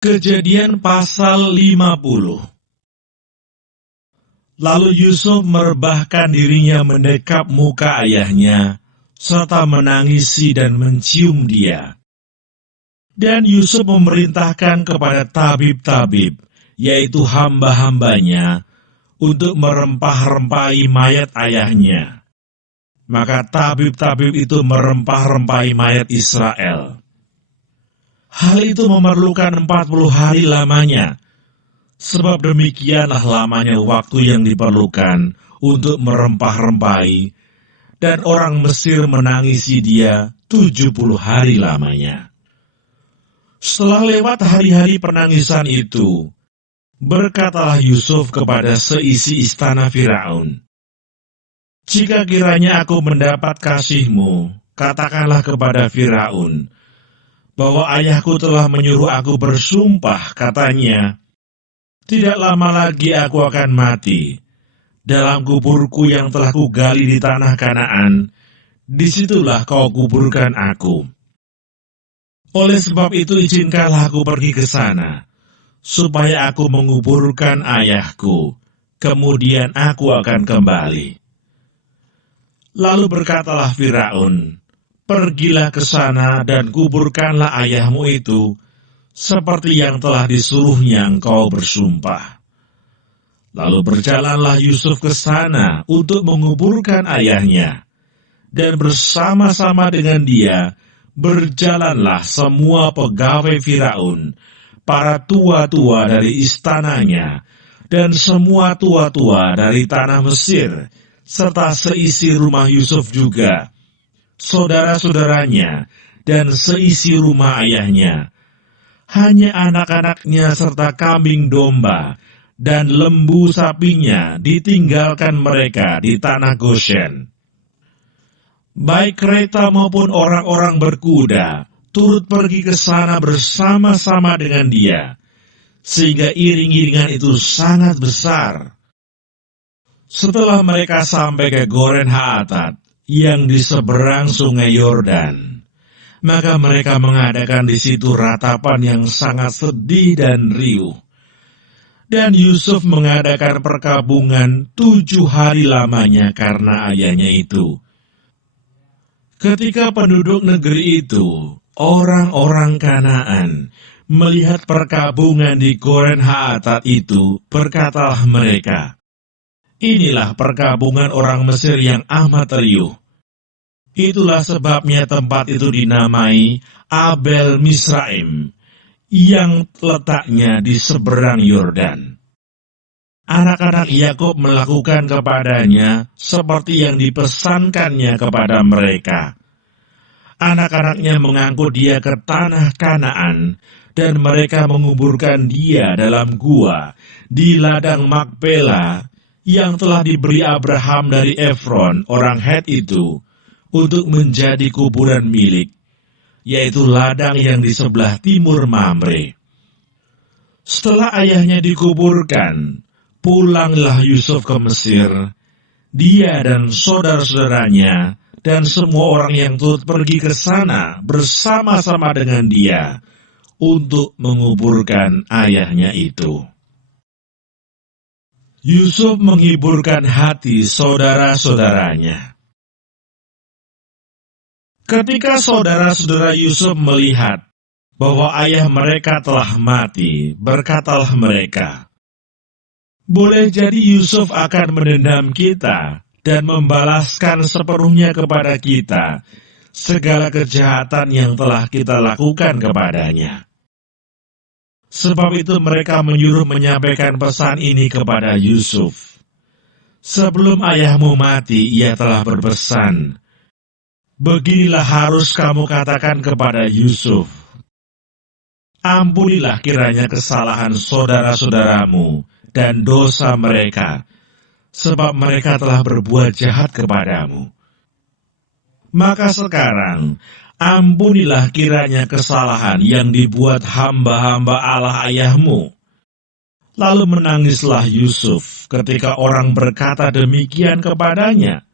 Kejadian pasal 50. Lalu Yusuf merebahkan dirinya mendekap muka ayahnya, serta menangisi dan mencium dia. Dan Yusuf memerintahkan kepada tabib-tabib, yaitu hamba-hambanya, untuk merempah-rempahi mayat ayahnya. Maka tabib-tabib itu merempah-rempahi mayat Israel. Hal itu memerlukan 40 hari lamanya, sebab demikianlah lamanya waktu yang diperlukan untuk merempah-rempahi, dan orang Mesir menangisi dia 70 hari lamanya. Setelah lewat hari-hari penangisan itu, berkatalah Yusuf kepada seisi istana Firaun, "Jika kiranya aku mendapat kasihmu, katakanlah kepada Firaun, bahwa ayahku telah menyuruh aku bersumpah, katanya, tidak lama lagi aku akan mati. Dalam kuburku yang telah kugali di tanah Kanaan, disitulah kau kuburkan aku. Oleh sebab itu izinkanlah aku pergi ke sana, supaya aku menguburkan ayahku, kemudian aku akan kembali." Lalu berkatalah Firaun, "Pergilah ke sana dan kuburkanlah ayahmu itu, seperti yang telah disuruhnya engkau bersumpah." Lalu berjalanlah Yusuf ke sana untuk menguburkan ayahnya, dan bersama-sama dengan dia berjalanlah semua pegawai Firaun, para tua-tua dari istananya, dan semua tua-tua dari tanah Mesir, serta seisi rumah Yusuf juga, saudara-saudaranya, dan seisi rumah ayahnya. Hanya anak-anaknya serta kambing domba dan lembu sapinya ditinggalkan mereka di tanah Goshen. Baik kereta maupun orang-orang berkuda turut pergi ke sana bersama-sama dengan dia, sehingga iring-iringan itu sangat besar. Setelah mereka sampai ke Goren Haatat, yang di seberang sungai Yordan, maka mereka mengadakan di situ ratapan yang sangat sedih dan riuh. Dan Yusuf mengadakan perkabungan 7 hari lamanya karena ayahnya itu. Ketika penduduk negeri itu, orang-orang Kanaan, melihat perkabungan di Goren Haatat itu, berkatalah mereka, "Inilah perkabungan orang Mesir yang amat riuh." Itulah sebabnya tempat itu dinamai Abel Misraim, yang letaknya di seberang Yordan. Anak-anak Yakub melakukan kepadanya seperti yang dipesankannya kepada mereka. Anak-anaknya mengangkut dia ke tanah Kanaan, dan mereka menguburkan dia dalam gua di ladang Makpela yang telah diberi Abraham dari Efron, orang Het itu, untuk menjadi kuburan milik, yaitu ladang yang di sebelah timur Mamre. Setelah ayahnya dikuburkan, pulanglah Yusuf ke Mesir, dia dan saudara-saudaranya, dan semua orang yang turut pergi ke sana bersama-sama dengan dia, untuk menguburkan ayahnya itu. Yusuf menghiburkan hati saudara-saudaranya. Ketika saudara-saudara Yusuf melihat bahwa ayah mereka telah mati, berkatalah mereka, "Boleh jadi Yusuf akan mendendam kita dan membalaskan sepenuhnya kepada kita segala kejahatan yang telah kita lakukan kepadanya." Sebab itu mereka menyuruh menyampaikan pesan ini kepada Yusuf. "Sebelum ayahmu mati, ia telah berpesan, beginilah harus kamu katakan kepada Yusuf, ampunilah kiranya kesalahan saudara-saudaramu dan dosa mereka, sebab mereka telah berbuat jahat kepadamu. Maka sekarang, ampunilah kiranya kesalahan yang dibuat hamba-hamba Allah ayahmu." Lalu menangislah Yusuf ketika orang berkata demikian kepadanya.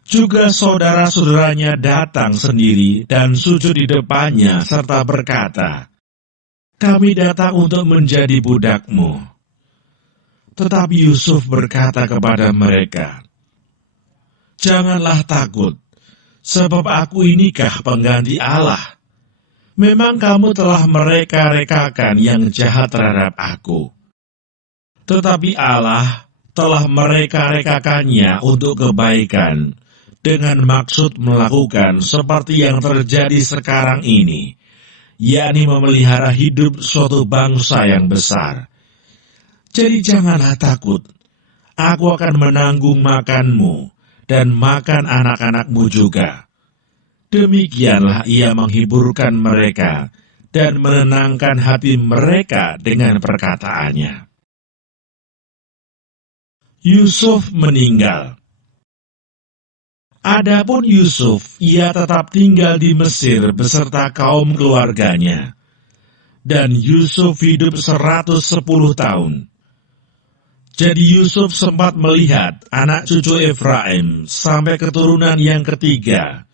Juga saudara-saudaranya datang sendiri dan sujud di depannya serta berkata, kami datang untuk menjadi budakmu. Tetapi Yusuf berkata kepada mereka, janganlah takut, sebab aku inikah pengganti Allah. Memang kamu telah mereka-rekakan yang jahat terhadap aku. Tetapi Allah telah mereka-rekakannya untuk kebaikan, dengan maksud melakukan seperti yang terjadi sekarang ini, yakni memelihara hidup suatu bangsa yang besar. Jadi janganlah takut, aku akan menanggung makanmu dan makan anak-anakmu juga. Demikianlah ia menghiburkan mereka dan menenangkan hati mereka dengan perkataannya. Yusuf meninggal. Adapun Yusuf, ia tetap tinggal di Mesir beserta kaum keluarganya. Dan Yusuf hidup 110 tahun. Jadi Yusuf sempat melihat anak cucu Efraim sampai keturunan yang ketiga.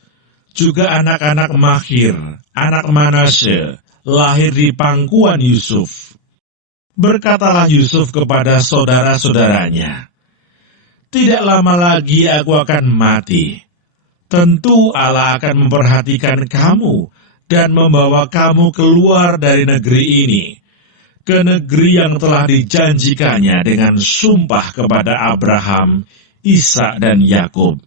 Juga anak-anak Makhir, anak Manasye, lahir di pangkuan Yusuf. Berkatalah Yusuf kepada saudara-saudaranya, tidak lama lagi aku akan mati. Tentu Allah akan memperhatikan kamu dan membawa kamu keluar dari negeri ini, ke negeri yang telah dijanjikannya dengan sumpah kepada Abraham, Ishak dan Yakub.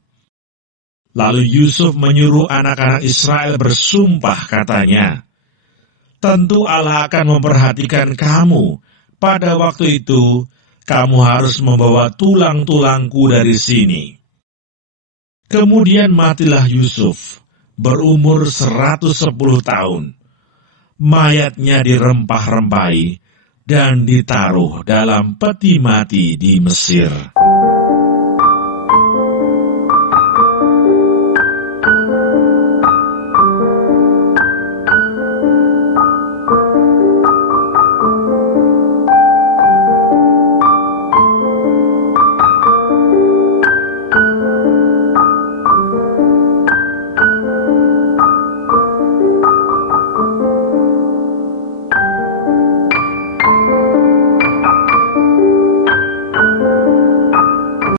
Lalu Yusuf menyuruh anak-anak Israel bersumpah katanya, tentu Allah akan memperhatikan kamu. Pada waktu itu, kamu harus membawa tulang-tulangku dari sini. Kemudian matilah Yusuf, berumur 110 tahun. Mayatnya dirempah-rempahi dan ditaruh dalam peti mati di Mesir.